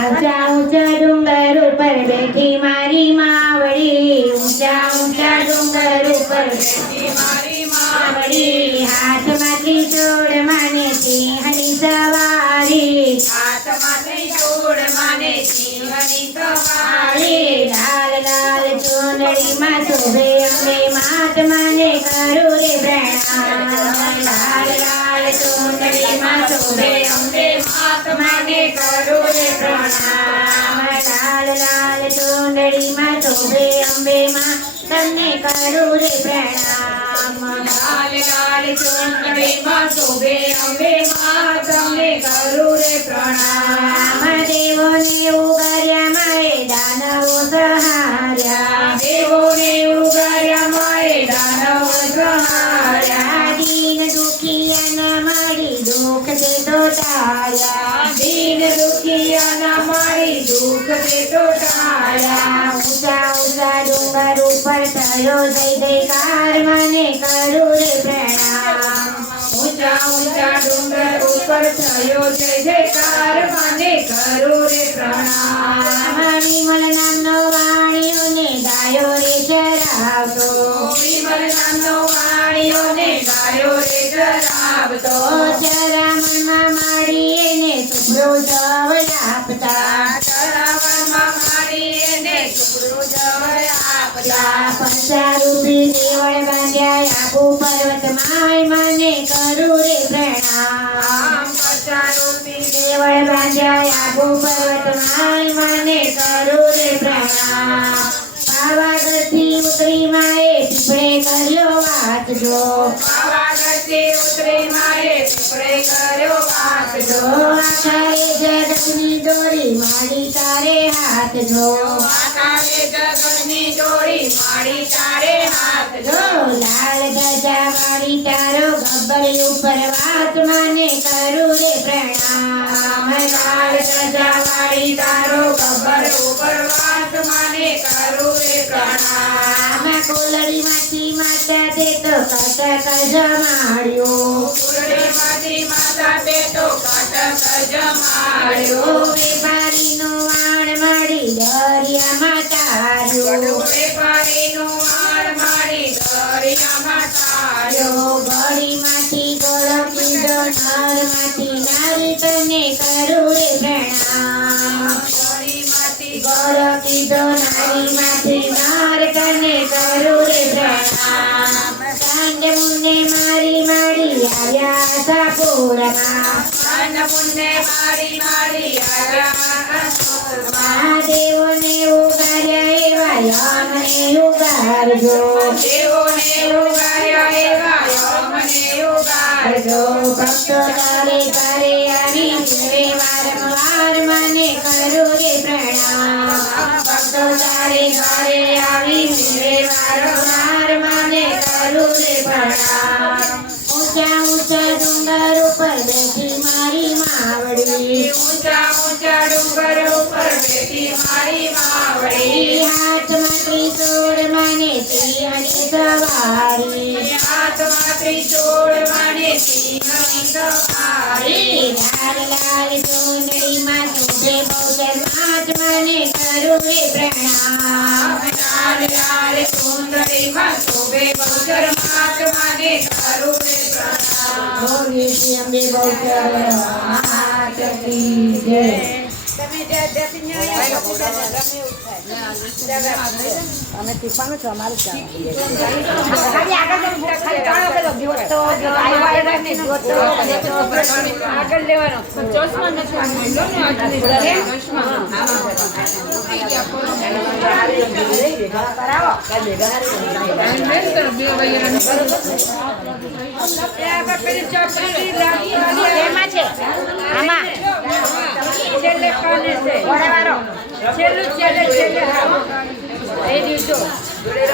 ऊंचा ऊंचा डूंगर ऊपर बैठी मारी मावड़ी ऊंचा ऊंचा डूंगर ऊपर बैठी मारी मावड़ी हाथ माथी चोड़ माने सिंहनी सवारी हाथ माथी चोड़ माने सिंहनी सवारी लाल लाल चुनरी में शोभे अम्बे महात्मा ने करू रे प्रणाम लाल लाल चुनरी में शोभे अम्बे महात्मा ने करू रे प्रणाम लाल लाल चुनरी में शोभे अम्बे मां तन्ने करू रे प्रणाम लाल लाल चुनरी में शोभे अम्बे मां तन्ने करू रे प्रणाम देवो ने उगार्या मारे दानवो सहार्या देवो ने उगार्या मारे दानवो सहार्या दीन दुखिया न मारी दुख से तो टाळ्या दीन दुखिया न मारी दुख से तो टाळ्या ऊंचा ऊंचा डोंगर ऊपर थयो जय जयकार माने करू रे प्रणाम ऊंचा ऊंचा डोंगर ऊपर थयो जय जयकार माने करू रे प्रणाम विमल नामनो वाणियोने गायो रे चरावतो विमल नामनो वाणियोने गायो रे चरावतो चरामणમાં માડી એને સુબ્રો જવ આપતા ચરામણમાં માડી એને સુબ્રો જવ આપતા પંચારૂપી દેવળ બાંધ્યા આબુ પર્વત માય માને કરું રે પ્રણામ પંચારૂપી દેવળ બાંધ્યા આબુ પર્વત માય માને કરું રે પ્રણામ પાવાગઢથી ઉતરી માએ પીપળે કર્યો વાતજો પાવાગઢથી ઉતરી માએ પીપળે કર્યો વાતજો આખાએ જગતની દોરી માડી તારે હાથ જો આખાએ જગતની દોરી માડી તારે હાથ જો લાલ ગજા માડી તારો ગબ્બર ઉપર વાત માને કરું રે પ્રણામ લાલ ગજા માડી તારો ગબ્બર ઉપર વાત માને કરું રે પ્રણામ કોલડીમાંથી માતા તે તો કટક જમાડ્યો કોલડીમાંથી માતા તે તો કટક જમાડ્યો વેપારીનો વાણ માડી દરિયામાં તાર્યો વેપારીનો વાણ માડી દરિયામાં તાર્યો ગળીમાંથી ગળો કીધો નરમાંથી નારી તને કરું રે પ્રણામ ગળીમાંથી ગળો કીધો નારીમાંથી નાર તને કરું રે પ્રણામ કાંડ મુન્ને મારી માડી આવ્યા સાપુરમાં કાંડ મુન્ને મારી માડી આવ્યા મહાદેવોને ઉગાર્યા એવા યમને ઉગારજો દેવોને ઉગાર્યા એવા યમને ઉગારજો ભક્તો તારે તારે આવી જીવે વારંવાર મને કરું રે પ્રણામ ભક્તો તારે તારે આવી જીવે વારંવાર મને કરું રે પ્રણામ ऊंचा ऊंचा डूंगर ऊपर बैठी मारी मावड़ी ऊंचा ऊंचा डूंगर ऊपर बैठी मारी मावड़ी हाथ में त्रिशूल माने सिंहनी सवारी हाथ में त्रिशूल माने सिंहनी सवारी लाल लाल चुनरी में शोभे बहुचर महात्मा ने करूं रे प्रणाम लाल लाल चुनरी में शोभे बहुचर महात्मा ने करूं रे बोलिए श्री अम्बे बहुचर मात की जय અમે ટીપાનું છો અમારું ખાલી આગળ ખાલી કાળો પેલો જોતો જો આવ્યો ને જોતો આગળ લેવાનો ચશ્મા નથી લો ને આજની ચશ્મા કરાવો મેં તો બે વયરાની એ આ પેલી ચોપડી લાગી એમાં છે આમાં છેલ્લે કોને છે બરાબર છેલ્લે છેલ્લે છેલ્લે એ દીજો જોડે